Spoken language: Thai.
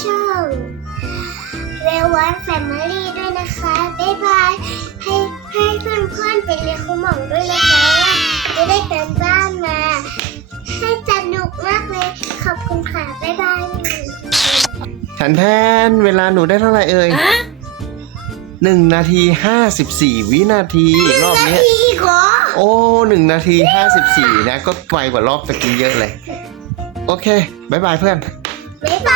ช่องเววันแฟมิลี่ด้วยนะคะ บ๊ายบาย ให้ให้เพื่อนๆไปเรียนคุณหมองด้วยนะคะว่าจะได้เติมบ้านมา ให้สนุกมากเลย ขอบคุณค่ะ บ๊ายบายฉันแทนเวลาหนูได้เท่าไหร่เอ่ยหนึ่งนาทีห้าสิบสี่วินาทีรอบนี้โอ้หนึ่งนาทีห้าสิบสี่นะ ก็ไวกว่ารอบตะกี้เยอะเลย โอเคบายบายเพื่อนบายบาย